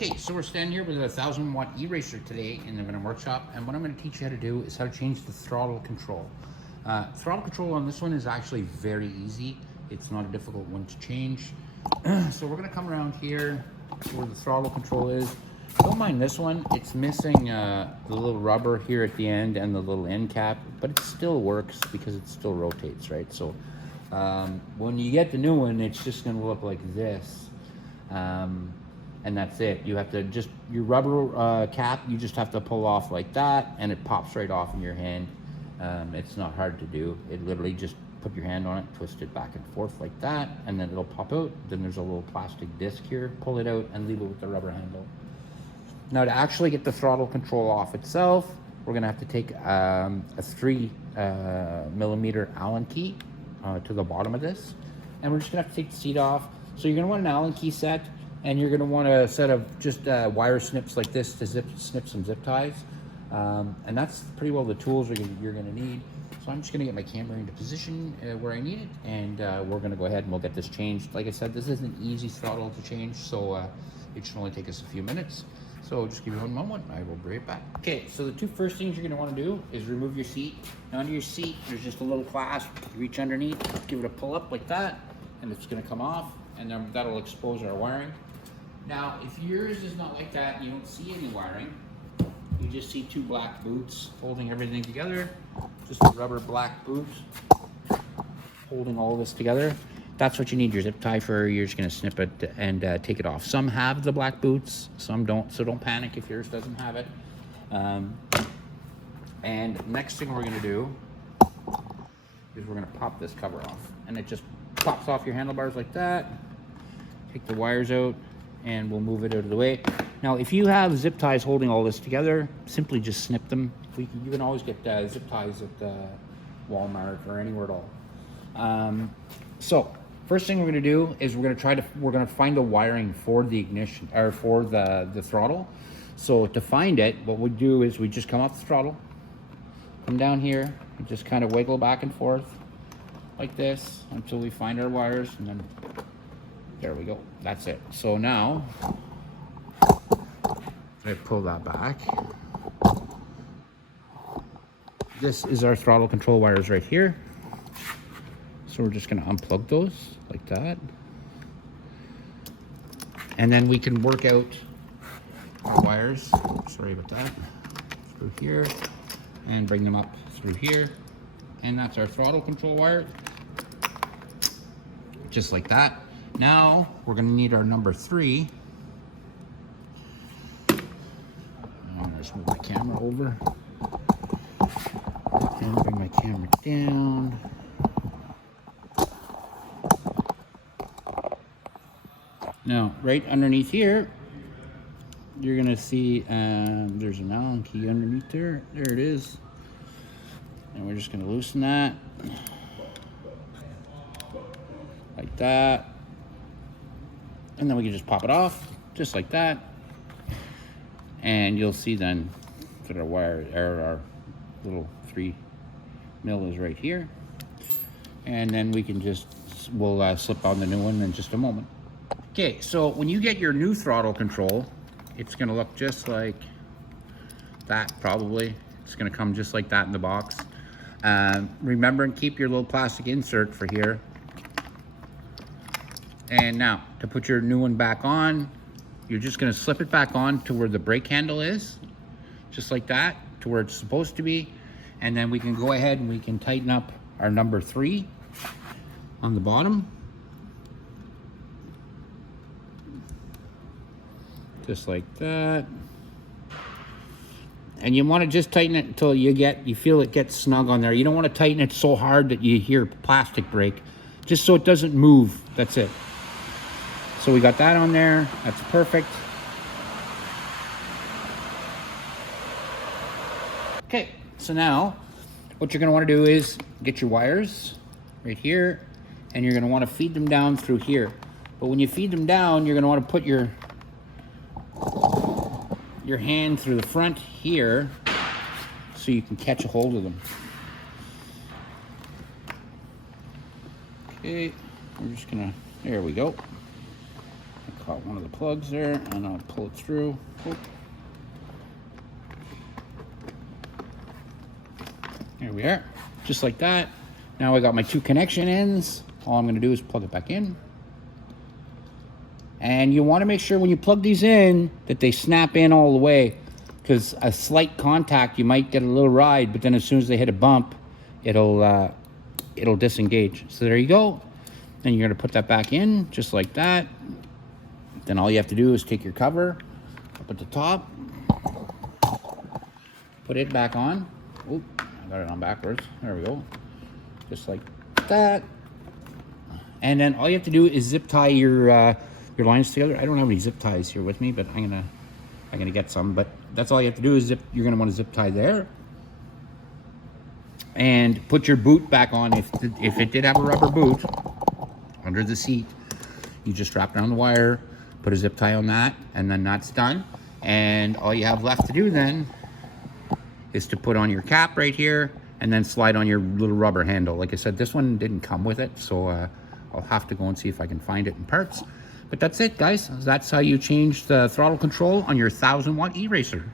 Okay, so we're standing here with a 1000-watt e-racer today in the Venom workshop, and what I'm going to teach you how to do is how to change the throttle control. Throttle control on this one is actually very easy. It's not a difficult one to change. So we're going to come around here where the throttle control is. Don't mind this one. It's missing the little rubber here at the end and the little end cap, but it still works because it still rotates, right? So when you get the new one, it's just going to look like this. And that's it. You have to just, your rubber cap, you just have to pull off like that, and it pops right off in your hand. It's not hard to do. It literally just put your hand on it, twist it back and forth like that, and then it'll pop out. Then there's a little plastic disc here. Pull it out and leave it with the rubber handle. Now to actually get the throttle control off itself, we're gonna have to take a 3mm Allen key to the bottom of this, and we're just gonna have to take the seat off. So you're gonna want an Allen key set, and you're going to want a set of just wire snips like this to snip some zip ties. And that's pretty well the tools you're going to need. So I'm just going to get my camera into position where I need it, and we're going to go ahead and we'll get this changed. Like I said, this is an easy throttle to change, so it should only take us a few minutes. So just give me one moment, I will be right back. Okay, so the two first things you're going to want to do is remove your seat. Now under your seat, there's just a little clasp. Reach underneath, give it a pull up like that, and it's going to come off, and then that'll expose our wiring. Now, if yours is not like that, you don't see any wiring, you just see two black boots holding everything together, just a rubber black boot holding all this together. That's what you need your zip tie for. You're just gonna snip it and take it off. Some have the black boots, some don't, so don't panic if yours doesn't have it. And next thing we're gonna do is we're gonna pop this cover off, and it just pops off your handlebars like that. Take the wires out, and we'll move it out of the way. Now, if you have zip ties holding all this together, simply just snip them. You can always get zip ties at Walmart or anywhere at all. So, first thing we're going to do is we're going to find the wiring for the ignition or for the throttle. So to find it, what we do is we just come off the throttle, come down here, and just kind of wiggle back and forth like this until we find our wires, and then there we go. That's it. So now, I pull that back. This is our throttle control wires right here. So we're just going to unplug those like that. And then we can work out our wires, sorry about that, through here, and bring them up through here. And that's our throttle control wire. Just like that. Now, we're going to need our number 3. I'm going to just move my camera over and bring my camera down. Now, right underneath here, you're going to see there's an Allen key underneath there. There it is. And we're just going to loosen that like that. And then we can just pop it off, just like that. And you'll see then that our wire, our little 3mm is right here. And then we can we'll slip on the new one in just a moment. Okay, so when you get your new throttle control, it's gonna look just like that probably. It's gonna come just like that in the box. Remember and keep your little plastic insert for here. And now, to put your new one back on, you're just going to slip it back on to where the brake handle is, just like that, to where it's supposed to be. And then we can go ahead and we can tighten up our number 3 on the bottom. Just like that. And you want to just tighten it until you feel it gets snug on there. You don't want to tighten it so hard that you hear plastic break, just so it doesn't move. That's it. So we got that on there. That's perfect. Okay, so now what you're going to want to do is get your wires right here, and you're going to want to feed them down through here. But when you feed them down, you're going to want to put your hand through the front here so you can catch a hold of them. Okay, we're just going to, there we go. caught one of the plugs there, and I'll pull it through. Oop. There we are, just like that. Now I got my 2 connection ends. All I'm going to do is plug it back in. And you want to make sure when you plug these in that they snap in all the way, because a slight contact, you might get a little ride, but then as soon as they hit a bump, it'll disengage. So there you go. Then you're going to put that back in just like that. Then all you have to do is take your cover up at the top, put it back on. Oop, I got it on backwards. There we go. Just like that. And then all you have to do is zip tie your lines together. I don't have any zip ties here with me, but I'm gonna get some. But that's all you have to do is you're gonna want to zip tie there, and put your boot back on. If it did have a rubber boot under the seat, you just strap down the wire, put a zip tie on that, and then that's done. And all you have left to do then is to put on your cap right here, and then slide on your little rubber handle. Like I said, this one didn't come with it, so I'll have to go and see if I can find it in parts. But that's it, guys. That's how you change the throttle control on your 1000-watt e-racer.